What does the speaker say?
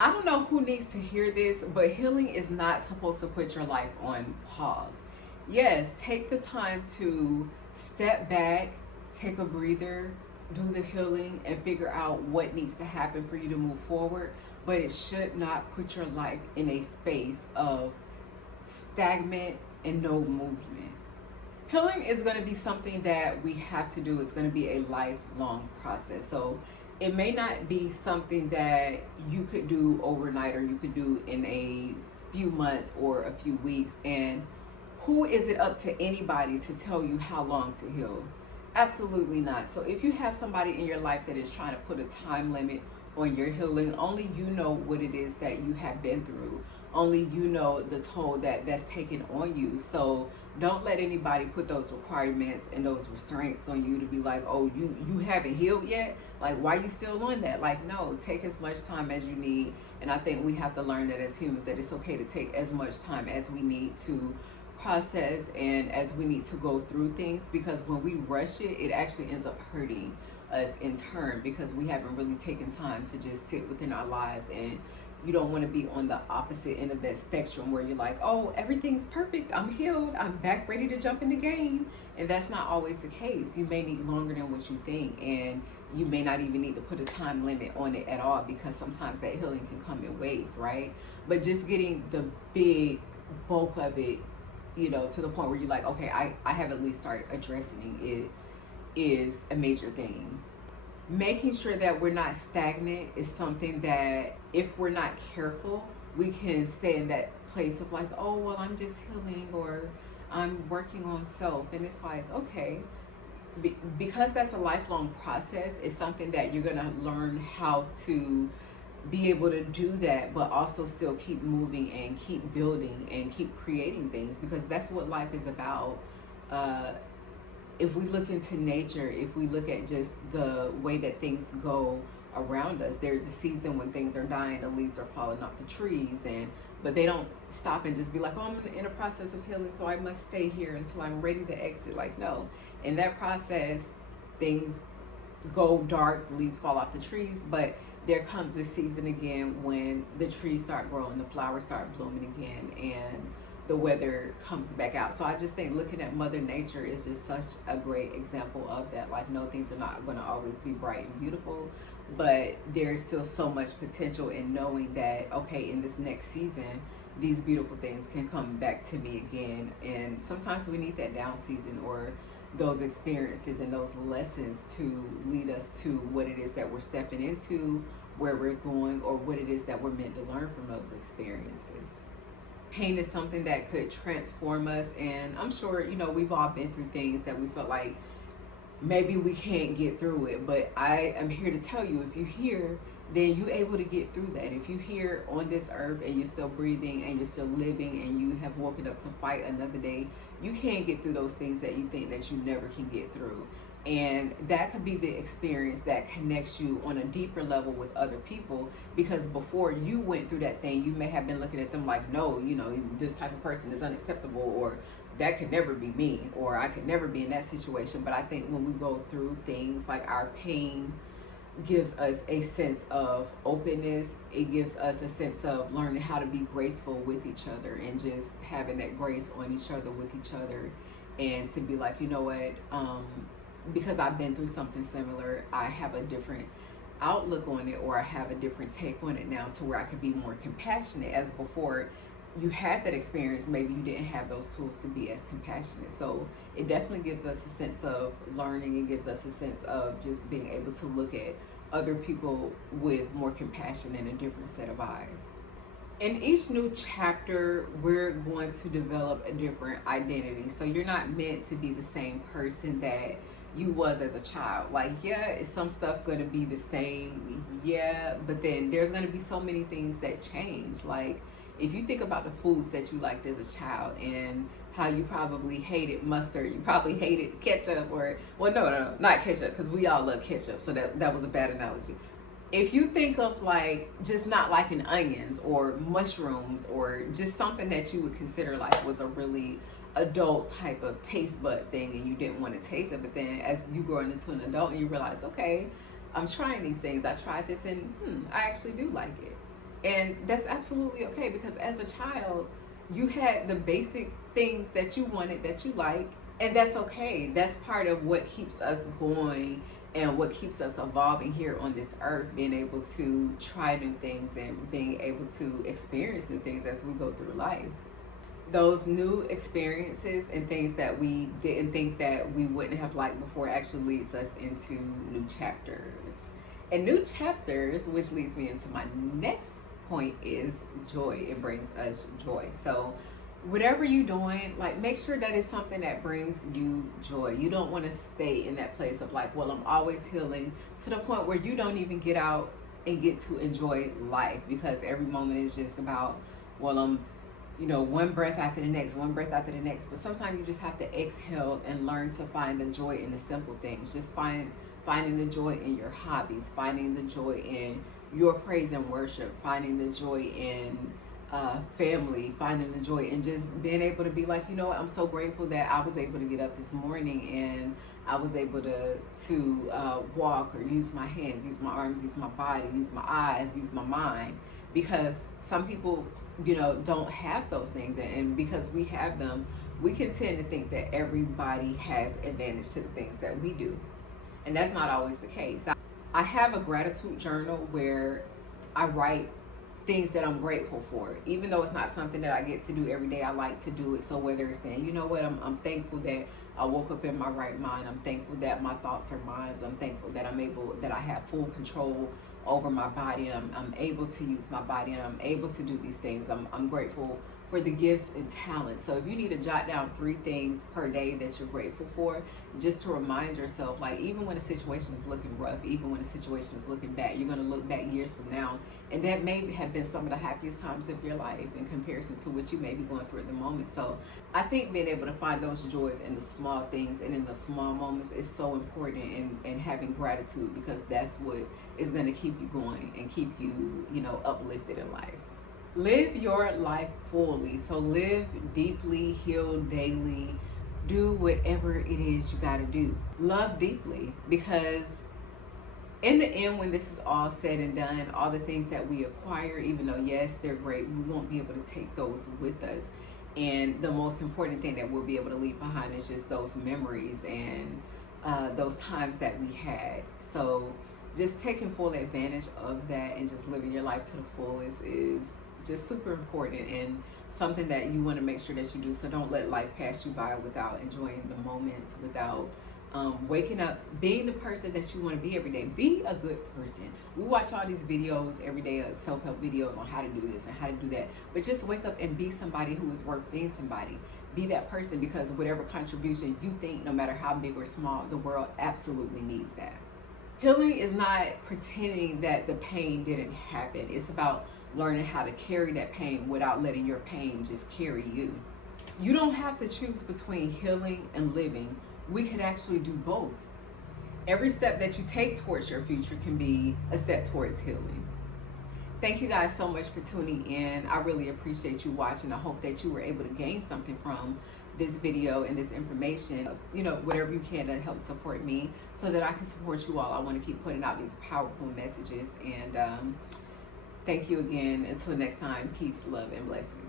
I don't know who needs to hear this, but healing is not supposed to put your life on pause. Yes, take the time to step back, take a breather, do the healing, and figure out what needs to happen for you to move forward. But it should not put your life in a space of stagnant and no movement. Healing is going to be something that we have to do. It's going to be a lifelong process. So it may not be something that you could do overnight or you could do in a few months or a few weeks. And who is it up to anybody to tell you how long to heal? Absolutely not. So if you have somebody in your life that is trying to put a time limit on your healing, only you know what it is that you have been through. Only you know the toll that's taken on you. So don't let anybody put those requirements and those restraints on you to be like, oh, you haven't healed yet, like why you still on that? Like, no, take as much time as you need. And I think we have to learn that as humans, that it's okay to take as much time as we need to process and as we need to go through things, because when we rush it, it actually ends up hurting us in turn, because we haven't really taken time to just sit within our lives. And you don't want to be on the opposite end of that spectrum where you're like, oh, everything's perfect, I'm healed, I'm back ready to jump in the game. And that's not always the case. You may need longer than what you think, and you may not even need to put a time limit on it at all, because sometimes that healing can come in waves, right? But just getting the big bulk of it, to the point where you're like, okay, I have at least started addressing it, is a major thing. Making sure that we're not stagnant is something that, if we're not careful, we can stay in that place of like, oh, well, I'm just healing, or I'm working on self. And it's like, okay, because that's a lifelong process, it's something that you're going to learn how to be able to do that, but also still keep moving and keep building and keep creating things, because that's what life is about. If we look into nature, if we look at just the way that things go around us, there's a season when things are dying, the leaves are falling off the trees, but they don't stop and just be like, oh, I'm in a process of healing, so I must stay here until I'm ready to exit. Like, no. In that process, things go dark, the leaves fall off the trees, but there comes a season again when the trees start growing, the flowers start blooming again, and the weather comes back out. So I just think looking at Mother Nature is just such a great example of that. Like, no, things are not going to always be bright and beautiful, but there's still so much potential in knowing that, okay, in this next season, these beautiful things can come back to me again. And sometimes we need that down season, or those experiences and those lessons, to lead us to what it is that we're stepping into, where we're going, or what it is that we're meant to learn from those experiences. Pain is something that could transform us, and I'm sure we've all been through things that we felt like maybe we can't get through it, but I am here to tell you, if you hear, then you're able to get through that. If you here on this earth and you're still breathing and you're still living and you have woken up to fight another day, you can get through those things that you think that you never can get through. And that could be the experience that connects you on a deeper level with other people, because before you went through that thing, you may have been looking at them like, no, this type of person is unacceptable, or that could never be me, or I could never be in that situation. But I think when we go through things, like, our pain gives us a sense of openness. It gives us a sense of learning how to be graceful with each other, and just having that grace on each other with each other, and to be like, you know what, because I've been through something similar, I have a different outlook on it, or I have a different take on it now, to where I could be more compassionate. As before you had that experience, maybe you didn't have those tools to be as compassionate. So it definitely gives us a sense of learning. It gives us a sense of just being able to look at other people with more compassion and a different set of eyes. In each new chapter, we're going to develop a different identity. So you're not meant to be the same person that you was as a child. Like, yeah, is some stuff going to be the same? Yeah, but then there's going to be so many things that change. Like, if you think about the foods that you liked as a child, and how you probably hated mustard, you probably hated ketchup, or, well, no, not ketchup, because we all love ketchup, so that was a bad analogy. If you think of, like, just not liking onions or mushrooms, or just something that you would consider like was a really adult type of taste bud thing, and you didn't want to taste it, but then as you grow into an adult and you realize, okay, I'm trying these things, I tried this, and I actually do like it. And that's absolutely okay, because as a child, you had the basic things that you wanted, that you like, and that's okay. That's part of what keeps us going and what keeps us evolving here on this earth, being able to try new things and being able to experience new things as we go through life. Those new experiences and things that we didn't think that we wouldn't have liked before actually leads us into new chapters. And new chapters, which leads me into my next point, is joy. It brings us joy. So whatever you're doing, like, make sure that it's something that brings you joy. You don't want to stay in that place of like, well, I'm always healing, to the point where you don't even get out and get to enjoy life, because every moment is just about, well, I'm, one breath after the next, one breath after the next. But sometimes you just have to exhale and learn to find the joy in the simple things. Just finding the joy in your hobbies, finding the joy in your praise and worship, finding the joy in family, finding the joy in just being able to be like, you know what, I'm so grateful that I was able to get up this morning and I was able to walk, or use my hands, use my arms, use my body, use my eyes, use my mind. Because some people, don't have those things, and because we have them, we can tend to think that everybody has advantage to the things that we do, and that's not always the case. I have a gratitude journal where I write things that I'm grateful for, even though it's not something that I get to do every day. I like to do it. So whether it's saying, you know what, I'm thankful that I woke up in my right mind. I'm thankful that my thoughts are mine. I'm thankful that that I have full control over my body, and I'm able to use my body, and I'm able to do these things. I'm grateful for the gifts and talents. So if you need to jot down 3 things per day that you're grateful for, just to remind yourself, like, even when a situation is looking rough, even when a situation is looking bad, you're going to look back years from now, and that may have been some of the happiest times of your life in comparison to what you may be going through at the moment. So I think being able to find those joys in the small things and in the small moments is so important, and having gratitude, because that's what is going to keep you going and keep you, uplifted in life. Live your life fully. So live deeply, heal daily, do whatever it is you got to do. Love deeply, because in the end, when this is all said and done, all the things that we acquire, even though yes, they're great, we won't be able to take those with us. And the most important thing that we'll be able to leave behind is just those memories and those times that we had. So just taking full advantage of that and just living your life to the fullest is just super important, and something that you want to make sure that you do. So don't let life pass you by without enjoying the moments, without waking up, being the person that you want to be every day. Be a good person. We watch all these videos every day, self-help videos on how to do this and how to do that, but just wake up and be somebody who is worth being somebody. Be that person, because whatever contribution you think, no matter how big or small, the world absolutely needs that. Healing is not pretending that the pain didn't happen. It's about learning how to carry that pain without letting your pain just carry you. You don't have to choose between healing and living. We can actually do both. Every step that you take towards your future can be a step towards healing. Thank you guys so much for tuning in. I really appreciate you watching. I hope that you were able to gain something from this video and this information. Whatever you can to help support me so that I can support you all. I want to keep putting out these powerful messages. And thank you again. Until next time, peace, love, and blessings.